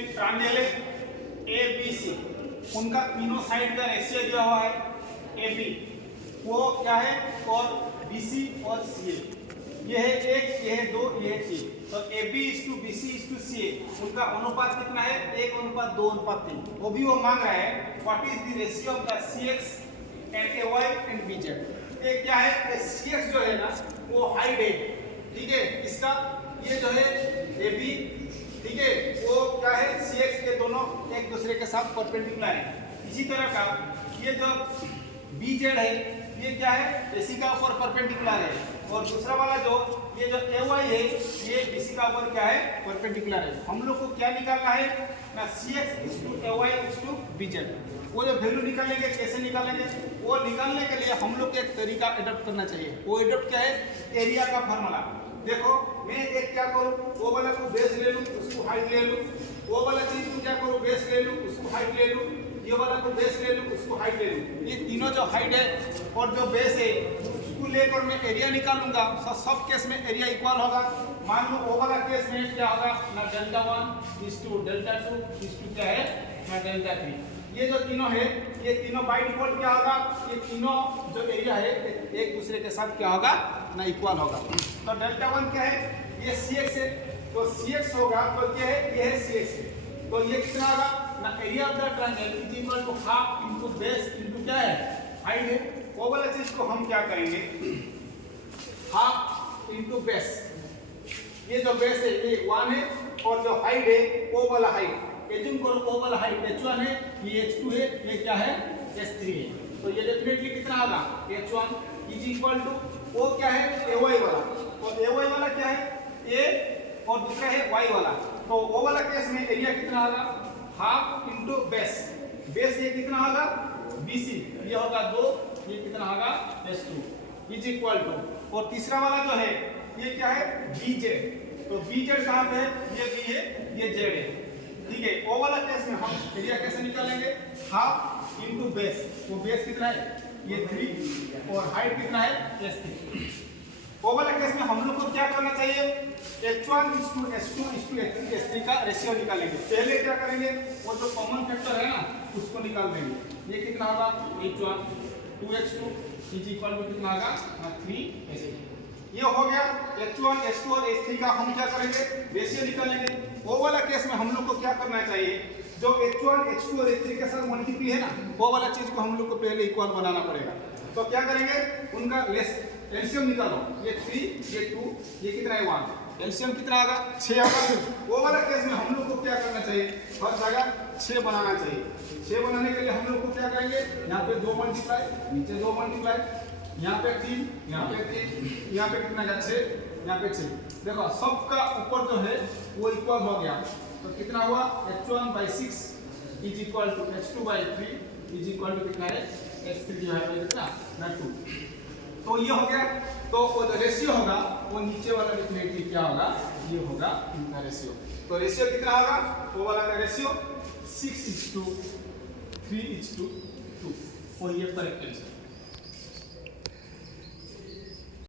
एक ट्रायंगल है A B C, उनका तीनों साइड का रेशियो दिया हुआ है ए बी, वो क्या है, और बी सी और सी ए, ये है एक, ये है दो, ये है तीन। तो A B is to B C is to C A, उनका अनुपात कितना है, 1:2:3। वो भी वो मांग रहा है what is the ratio of the C X and A Y and B Z. ये क्या है, सी एक्स जो है ना वो हाइट है, ठीक है, इसका ये जो है ए बी, ठीक है, वो क्या है सी एक्स के दोनों एक दूसरे के साथ परपेंडिकुलर है। इसी तरह का ये जो बी जेड है ये क्या है, एसी का ऊपर परपेंडिकुलर है, और दूसरा वाला जो ये जो ए वाई है ये बीसी का ऊपर क्या है, परपेंडिकुलर है। हम लोग को क्या निकालना है ना, C X is to A Y is to B Z. वो जो वैल्यू निकालेंगे कैसे निकालेंगे, वो निकालने के लिए हम लोग को एक तरीका अडॉप्ट करना चाहिए। वो अडॉप्ट क्या है, एरिया का फार्मूला। देखो मैं एक क्या करूँ, वो वाला को बेस ले लूँ, उसको हाइट ले लूँ, वो वाला चीज को क्या करूँ, बेस ले लूँ, उसको हाइट ले लूँ, ये वाला को बेस ले लूँ, उसको हाइट ले लूँ। ये तीनों जो हाइट है और जो बेस है उसको लेकर मैं एरिया निकालूंगा। सब केस में एरिया इक्वल होगा। मान लो वो वाला केस में क्या होगा ना, delta 1 is to delta 2 is to क्या है ना, डेल्टा 3। ये जो तीनों है ये तीनों बाय डिफॉल्ट क्या होगा, ये तीनों जो एरिया है एक दूसरे के साथ क्या होगा ना, इक्वल होगा। तो डेल्टा 1 क्या है, ये सी एक्स है, तो सी एक्स होगा तो क्या है, ये है सी एक्स है, तो ये कितना होगा ना, area of the triangle is equal to half into base into क्या है, हाइट है। वो वाला चीज को हम क्या करेंगे, हाफ इनटू बेस, ये जो बेस है ये 1 है, और जो हाइट है वो वाला हाइट एज्यूम करो, वो वाला हाइट h1 है, ये h2 है, ये क्या है h3 है। तो ये डेफिनेटली कितना होगा, h1 इज इक्वल टू वो क्या है ay वाला, और ay वाला क्या है a, और दूसरा है y वाला। तो वो वाला केस में एरिया कितना होगा, हाफ इनटू बेस, बेस ये कितना होगा bc, ये होगा 2, ये कितना होगा h2 इज इक्वल टू, और तीसरा वाला जो है ये क्या है bz, तो bz कहाँ पे है, ये b है, ये z है, ठीक है। वो वाला केस में हम एरिया कैसे निकालेंगे, हाफ इनटू बेस, वो बेस कितना है ये 3, और हाइट कितना है s3। वो वाला केस में हम लोग को क्या करना चाहिए, h1 is to s2 is to s3 का रेशियो निकालेंगे। पहले क्या करेंगे, वो जो कॉमन फैक्टर है ना उसको निकाल देंगे। ये कितना होगा h1 2h2 is equal to कितना होगा 3h2। ये हो गया h1 s2 और s3 का हम क्या करेंगे, रेशियो निकालेंगे। वो वाला केस में हम लोग को क्या करना चाहिए, जो h1 h2 और h3 के साथ मल्टीप्लाई है ना, वो वाला चीज को हम लोग को पहले इक्वल बनाना पड़ेगा। तो क्या करेंगे, उनका एलसीएम निकालो, ये 3 ये 2 ये कितना है 1, एलसीएम कितना आएगा 6 आएगा। वो वाला केस में हम लोग को क्या करना चाहिए, हर जगह 6 बनाना चाहिए। 6 बनाने के लिए हम लोग को क्या करेंगे, यहाँ पे 2 मल्टीप्लाई, नीचे 2 मल्टीप्लाई, यहाँ पे 3, यहाँ पे 3, यहाँ पे कितना है 6, यहाँ पे 6। देखो सबका ऊपर जो है वो इक्वल हो गया, तो कितना हुआ h1/6 is equal to h2/3 is equal to कितना है h3 डिवाइड बाय कितना ना 2। तो ये हो गया। तो वो जो रेशियो होगा वो नीचे वाला डेफिनेटली क्या होगा, ये होगा इनका रेशियो। तो रेशियो कितना होगा, वो वाला का रेशियो 6:3:2, वो ये करेक्ट आंसर।